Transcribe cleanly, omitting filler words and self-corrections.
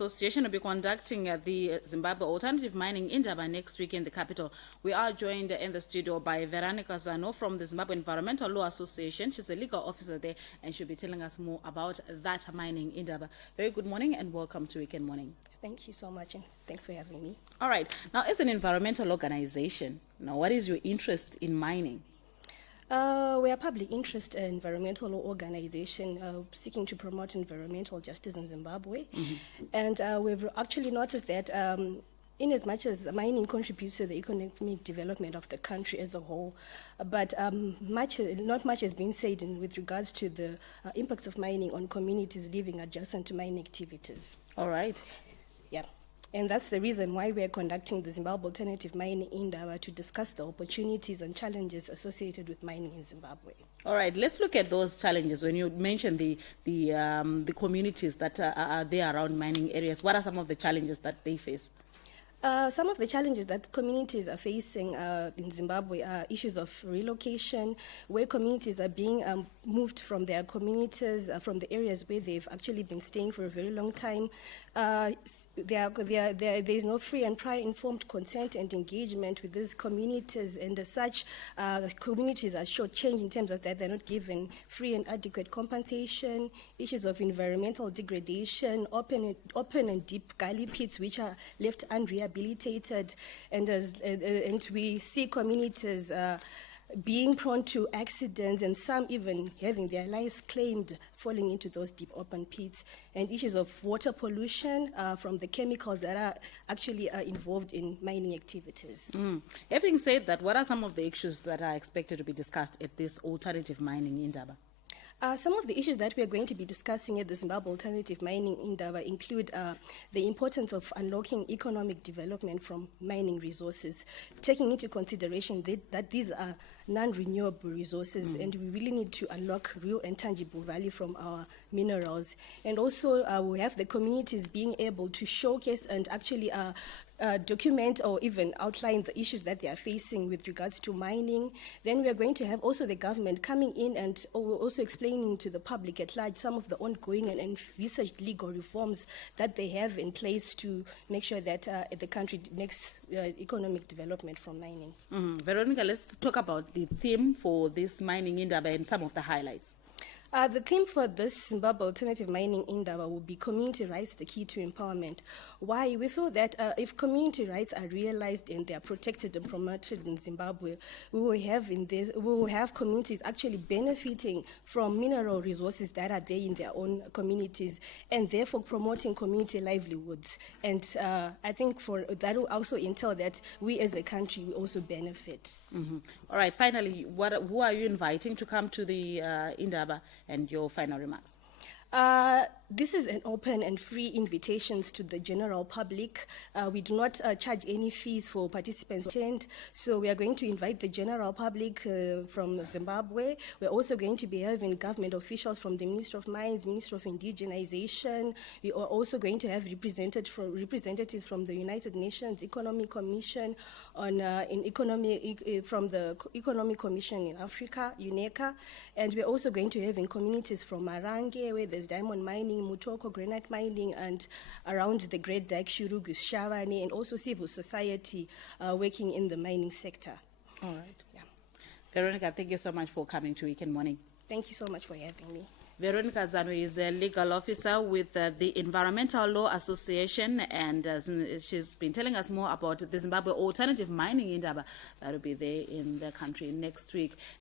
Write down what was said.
Association will be conducting the Zimbabwe Alternative Mining Indaba next week in the capital. We are joined in the studio by Veronica from the Zimbabwe Environmental Law Association. She's a legal officer there, and she'll be telling us more about that mining Indaba. Very good morning and welcome to Weekend Morning. Thank you so much, and thanks for having me. All right. Now, as an environmental organization, what is your interest in mining? We are a public interest environmental law organization seeking to promote environmental justice in Zimbabwe. And we've actually noticed that in as much as mining contributes to the economic development of the country as a whole, but not much has been said with regards to the impacts of mining on communities living adjacent to mining activities. All right. Yeah. And that's the reason why we are conducting the Zimbabwe Alternative Mining Indaba, to discuss the opportunities and challenges associated with mining in Zimbabwe. All right, let's look at those challenges. When you mentioned the communities that are there around mining areas, what are some of the challenges that they face? Some of the challenges that communities are facing in Zimbabwe are issues of relocation, where communities are being moved from their communities, from the areas where they've actually been staying for a very long time. There is no free and prior informed consent and engagement with these communities, and as such, communities are shortchanged in terms of that they're not given free and adequate compensation, issues of environmental degradation, open and deep gully pits which are left unrehabilitated, and we see communities being prone to accidents, and some even having their lives claimed falling into those deep open pits, and issues of water pollution from the chemicals that are actually involved in mining activities. Having said that, what are some of the issues that are expected to be discussed at this alternative mining Indaba? Some of the issues that we are going to be discussing at the Zimbabwe Alternative Mining Indaba include the importance of unlocking economic development from mining resources, taking into consideration that these are non-renewable resources, and we really need to unlock real and tangible value from our minerals. And also we have the communities being able to showcase and actually document or even outline the issues that they are facing with regards to mining. Then we are going to have also the government coming in and also explaining to the public at large some of the ongoing and envisaged legal reforms that they have in place to make sure that the country makes economic development from mining. Veronica, let's talk about the theme for this mining Indaba and some of the highlights. The theme for this Zimbabwe Alternative Mining Indaba will be community rights, the key to empowerment. Why? We feel that if community rights are realized and they are protected and promoted in Zimbabwe, we will have communities actually benefiting from mineral resources that are there in their own communities, and therefore promoting community livelihoods. And I think that will also entail that we as a country will also benefit. All right, finally, who are you inviting to come to the Indaba, and your final remarks? This is an open and free invitations to the general public. We do not charge any fees for participants to attend, so we are going to invite the general public from Zimbabwe. We're also going to be having government officials from the Ministry of Mines, Ministry of Indigenization. We are also going to have representatives from the United Nations Economic Commission from the Economic Commission in Africa, UNECA, and we're also going to have in communities from Marange, where there's diamond mining, Mutoko granite mining, and around the Great Dyke, Shurugu, Shavane, and also civil society working in the mining sector. All right. Yeah. Veronica, thank you so much for coming to Weekend Morning. Thank you so much for having me. Veronica ZAMI is a legal officer with the Environmental Law Association, and she's been telling us more about the Zimbabwe Alternative Mining Indaba that will be there in the country next week.